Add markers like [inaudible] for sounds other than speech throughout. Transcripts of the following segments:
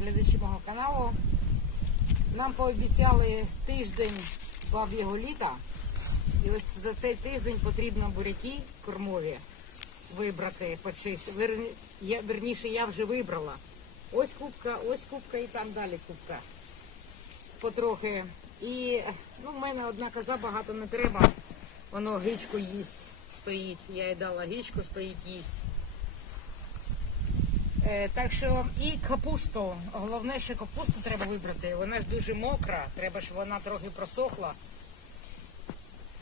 глядачі мого каналу. Нам пообіцяли тиждень баб'єго літа. І ось за цей тиждень потрібно буряки кормові вибрати, почистити. Вер... Я, верніше, я вже вибрала. Ось кубка, ось кубка і там далі кубка. Потрохи. І ну, в мене одна коза багато не треба. Воно гичку їсть стоїть. Я їй дала гичку, стоїть їсть. Е, так що і капусту. Головне, що капусту треба вибрати. Вона ж дуже мокра, треба, щоб вона трохи просохла.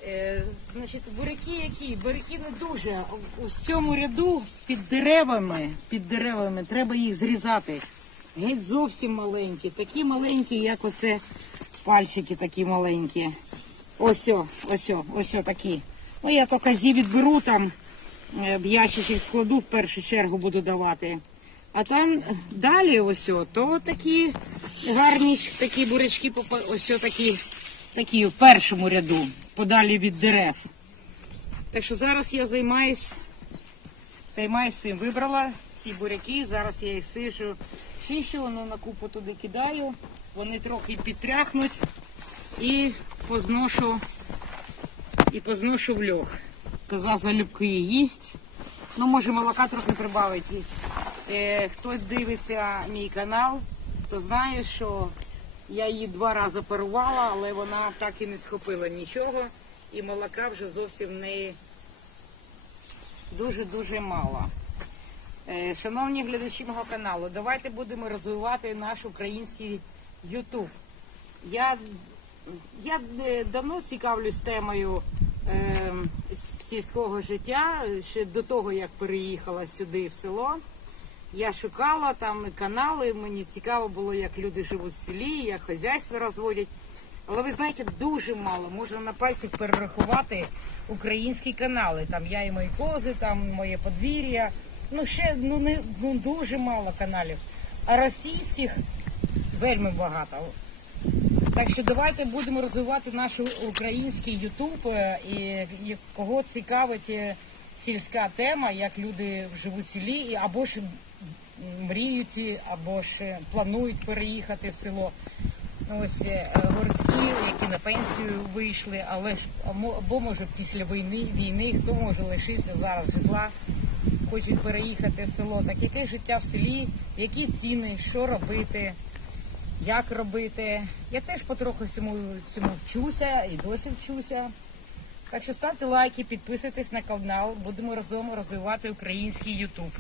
Е, значить, буряки які? Буряки не дуже. У цьому ряду під деревами, під деревами треба їх зрізати. Геть зовсім маленькі. Такі маленькі, як оце пальчики такі маленькі. Ось, ось, ось такі. Ну, я то козі відберу там, е, в ящичок складу, в першу чергу буду давати. А там далі ось, то такі гарні такі бурячки, ось такі, такі в першому ряду, подалі від дерев. Так що зараз я займаюсь, займаюсь цим. Вибрала ці буряки, зараз я їх сишу, чищу, воно на купу туди кидаю, вони трохи підтряхнуть і позношу, і позношу в льох. Коза залюбки їсть. Ну, може, молока трохи прибавити. Е, хто дивиться мій канал, то знає, що я її два рази парувала, але вона так і не схопила нічого. І молока вже зовсім не дуже-дуже мало. Е, Шановні глядачі мого каналу, давайте будемо розвивати наш український YouTube. Я, я е, давно цікавлюсь темою е, сільського життя, ще до того, як переїхала сюди в село. Я шукала там канали, мені цікаво було, як люди живуть в селі, як хазяйство розводять. Але ви знаєте, дуже мало. Можна на пальцях перерахувати українські канали. Там я і мої кози, там моє подвір'я. Ну ще ну не ну дуже мало каналів. А російських вельми багато. Так що давайте будемо розвивати наш український Ютуб е, і, і кого цікавить е, сільська тема, як люди живуть в селі, або ж мріють, або ж е, планують переїхати в село. Ну, ось е, городські, які на пенсію вийшли, але ж або, може після війни, війни, хто може лишився зараз житла, хочуть переїхати в село. Так яке життя в селі, які ціни, що робити, як робити. Я теж потроху цьому, цьому вчуся і досі вчуся. Так що ставте лайки, підписуйтесь на канал, будемо разом розвивати український Ютуб.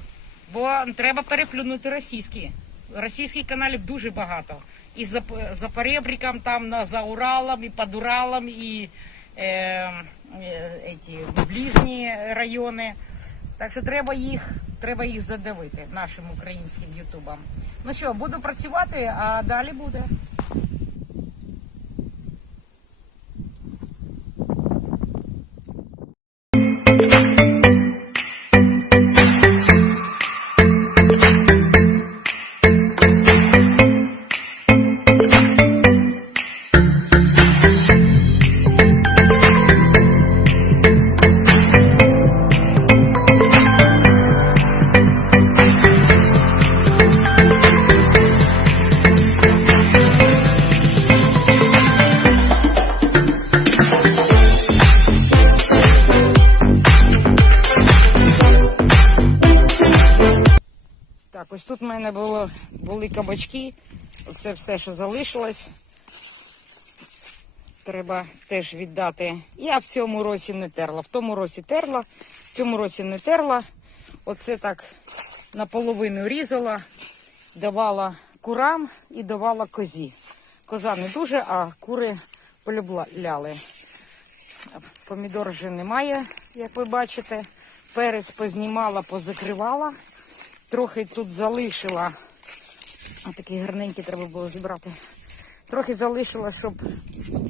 Бо треба переплюнути російські. Російських каналів дуже багато. І за, за перебріком, там на, за Уралом, і під Уралом, і е, е, еті, ближні райони. Так що треба їх, треба їх задавити нашим українським ютубам. Ну що, буду працювати, а далі буде. Кабачки. Це все, що залишилось. Треба теж віддати. Я в цьому році не терла. В тому році терла, в цьому році не терла. Оце так наполовину різала, давала курам і давала козі. Коза не дуже, а кури полюбляли. Помідор вже немає, як ви бачите. Перець познімала, позакривала. Трохи тут залишила. А такі гарненькі треба було зібрати. Трохи залишила, щоб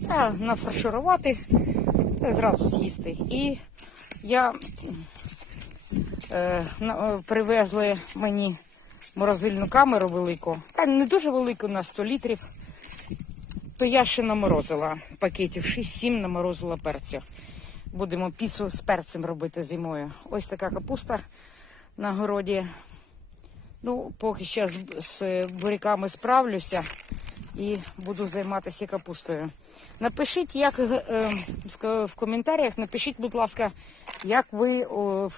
та, нафарширувати та зразу з'їсти. І я е, привезли мені морозильну камеру велику, та не дуже велику на 100 літрів. То я ще наморозила пакетів 6-7 наморозила перцю. Будемо пісу з перцем робити зимою. Ось така капуста на городі. Ну, поки ще з, з буряками справлюся і буду займатися капустою. Напишіть, як е, в, в коментарях, напишіть, будь ласка, як ви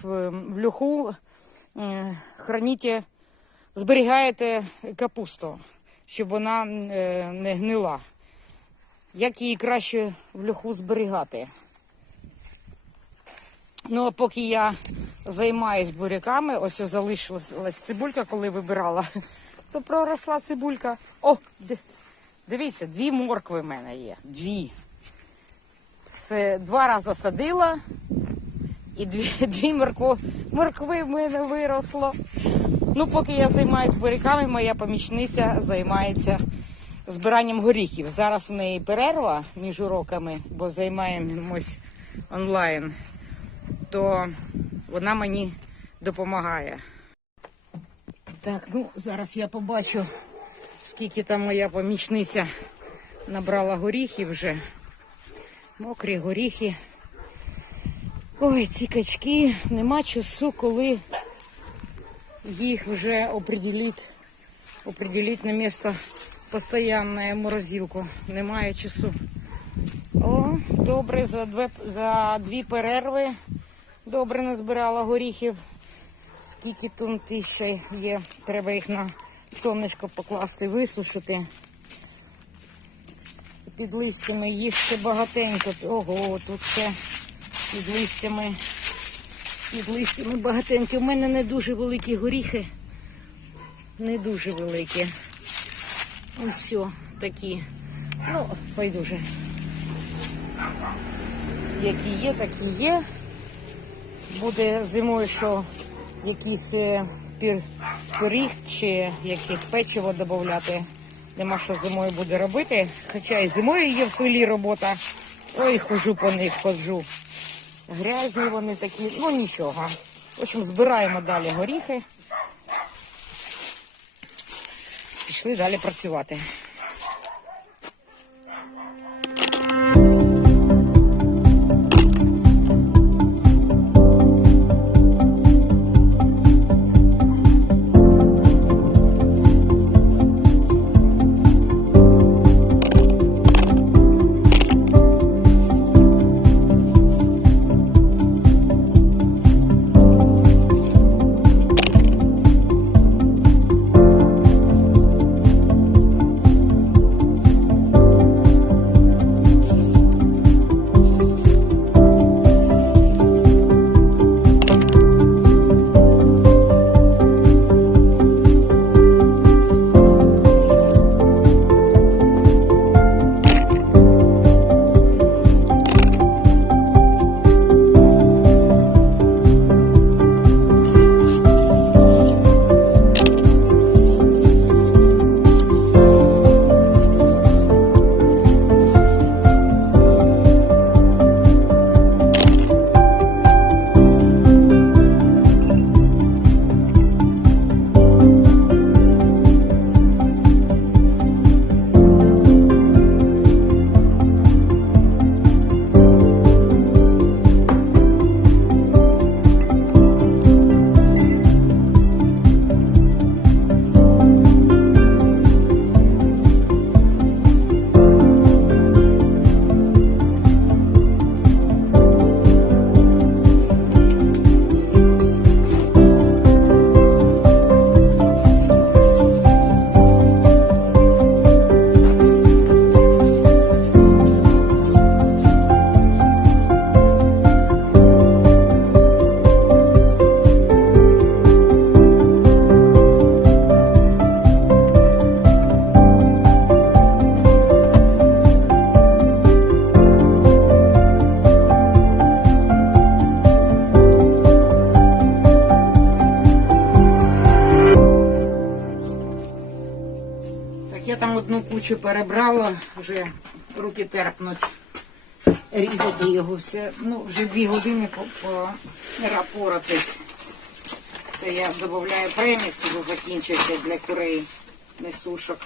в, люху е, храніте, зберігаєте капусту, щоб вона е, не гнила. Як її краще в льоху зберігати? Ну, а поки я займаюсь буряками, ось залишилась цибулька, коли вибирала, [laughs] то проросла цибулька. О, дивіться, дві моркви в мене є. Дві. Це два рази садила, і дві, [laughs] дві моркви, моркви в мене виросло. Ну, поки я займаюся буряками, моя помічниця займається збиранням горіхів. Зараз в неї перерва між уроками, бо займаємось онлайн то вона мені допомагає. Так, ну зараз я побачу, скільки там моя помічниця набрала горіхів вже. Мокрі горіхи. Ой, ці качки, нема часу, коли їх вже определить на місце постоянне морозилку. Немає часу. О, добре, за дві, за дві перерви добре назбирала горіхів. Скільки тут ще є, треба їх на сонечко покласти, висушити. Під листями їх ще багатенько. Ого, тут ще під листями. Під листями багатенько. У мене не дуже великі горіхи. Не дуже великі. Ось такі. Ну, байдуже. Які є, такі є. Буде зимою, що якийсь е, пір, пиріг чи якесь печиво додати. Нема що зимою буде робити. Хоча і зимою є в селі робота. Ой, хожу по них, ходжу. Грязні вони такі, ну нічого. В общем, збираємо далі горіхи. Пішли далі працювати. Кучу перебрала, вже руки терпнуть. Різати його все. Ну, вже дві години по, по поратись. Це я додаю премікс, вже закінчився для курей несушок.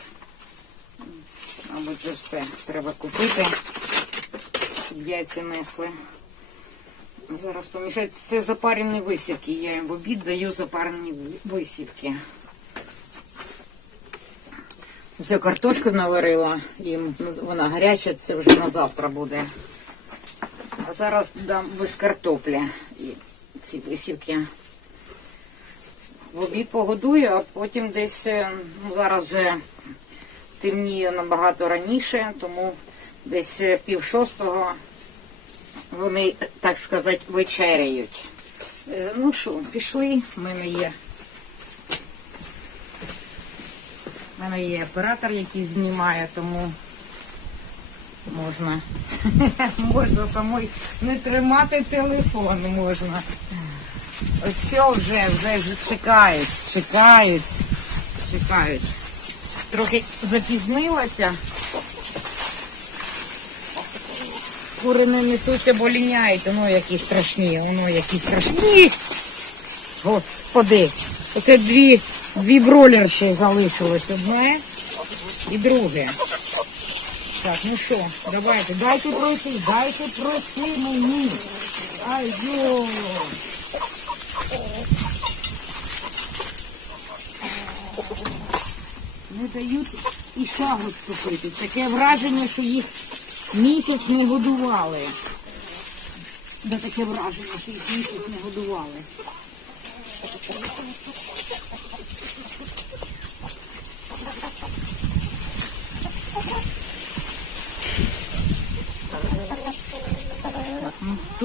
Мабуть, вже все треба купити, щоб яйця несли. Зараз помішати. Це запарені висівки. Я їм в обід даю запарені висівки. Все, картошку наварила, їм вона гаряча, це вже на завтра буде. А зараз дам без картоплі і ці висівки. В обід погодую, а потім десь е, ну, зараз вже темніє набагато раніше, тому десь е, в пів шостого вони, так сказати, вечеряють. Е, Ну що, пішли, в мене є. У мене є оператор, який знімає, тому можна, [laughs] можна самой не тримати телефон можна. Ось все вже, вже чекають, чекають, чекають. Трохи запізнилася. Кури не несуться, бо ліняють, воно які страшні, воно які страшні. Господи, оце дві, дві бролерші залишилось одне і друге. Так, ну що, давайте, дайте пройти, дайте пройти мені. Ай, йо. Не дають і шагу ступити. Таке враження, що їх місяць не годували. Да таке враження, що їх місяць не годували.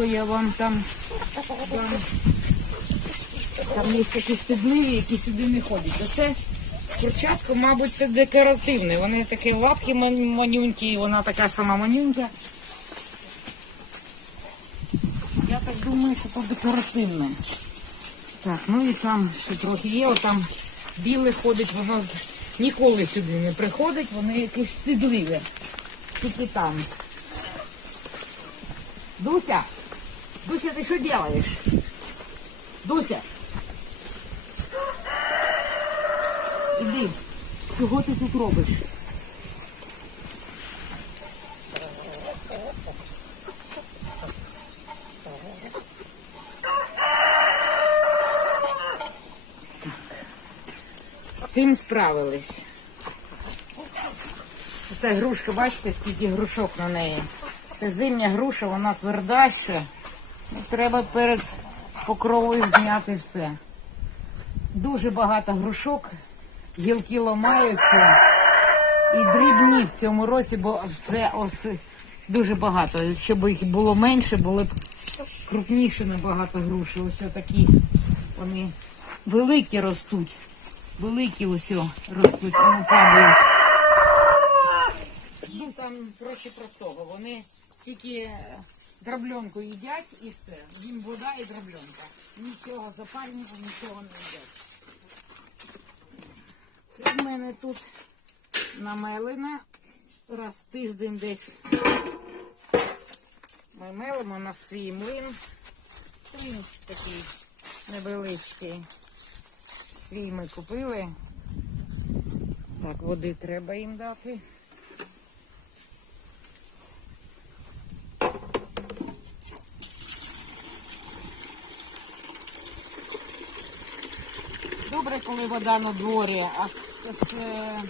Я вам там дам. Там є такі стебливі, які сюди не ходять. Оце курчатка, мабуть, це декоративне. Вони такі лапки ман- манюнькі, і вона така сама манюнька. Я так думаю, що це декоративне. Так, ну і там ще трохи є, отам біле ходить, воно ніколи сюди не приходить, воно якесь стидливе. Тільки там. Дуся! Дуся, ти що делаєш? Дуся! Іди, чого ти тут робиш? З цим справились. Це грушка, бачите, скільки грушок на неї. Це зимня груша, вона тверда ще. Треба перед покровою зняти все. Дуже багато грушок, гілки ламаються і дрібні в цьому році, бо все оси дуже багато. Якщо б їх було менше, були б крупніше набагато груші. Ось такі вони великі ростуть. Великі ось ростуть, вони падають. Ну там проще простого. Вони тільки е, дробленку їдять і все. Їм вода і дробленка. Нічого запального, нічого не їдять. Це в мене тут намелена раз в тиждень десь. Ми мелимо на свій млин. Він такий невеличкий. Свій ми купили. Так, води треба їм дати. Добре, коли вода на дворі, а е,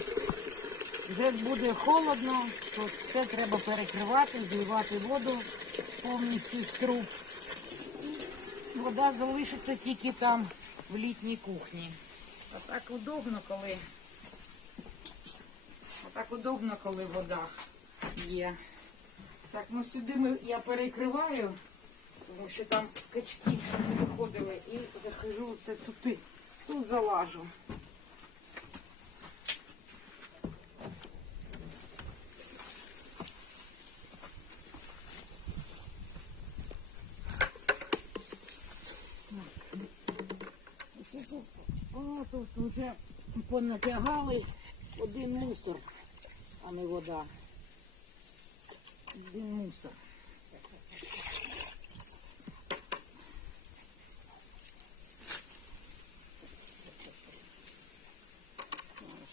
вже буде холодно, то все треба перекривати, зливати воду повністю з труб. Вода залишиться тільки там в літній кухні. А так удобно, коли а удобно, коли вода є. Так, ну сюди ми, я перекриваю, тому що там качки виходили і захожу це тут. Тут залажу. О, тут вже понатягали один мусор, а не вода. Один мусор.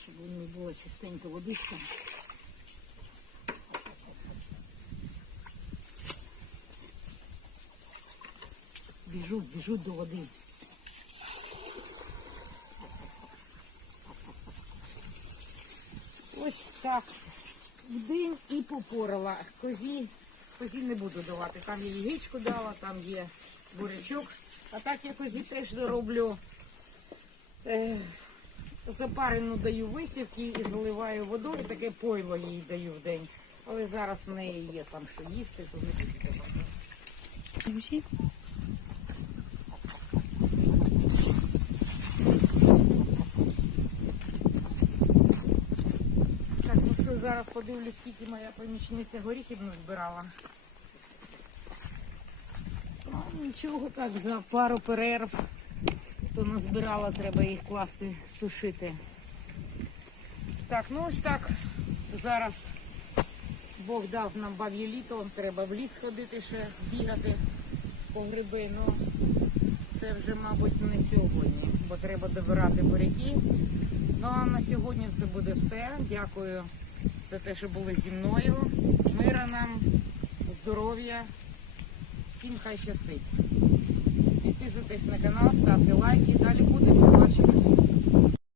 Щоб не було чистенька водичка. Біжу, біжу до води. Ось так. В день і попорала. Козі, козі не буду давати. Там я яєчку дала, там є бурячок. А так я козі теж дороблю. Запарену даю висівки і заливаю водою, таке пойло їй даю в день. Але зараз в неї є там що їсти, то не буде. Так, ну що зараз подивлюсь, скільки моя помічниця горіхів назбирала. Ну, нічого так, за пару перерв, то назбирала, треба їх класти, сушити. Так, ну ось так. Зараз Бог дав нам баб'є літо, треба в ліс ходити ще, бігати по гриби. Ну, це вже, мабуть, не сьогодні, бо треба добирати буряки. Ну а на сьогодні це буде все. Дякую за те, що були зі мною. Мира нам, здоров'я. Всім хай щастить. Підписуйтесь на канал, ставте лайки. Далі буде побачимось.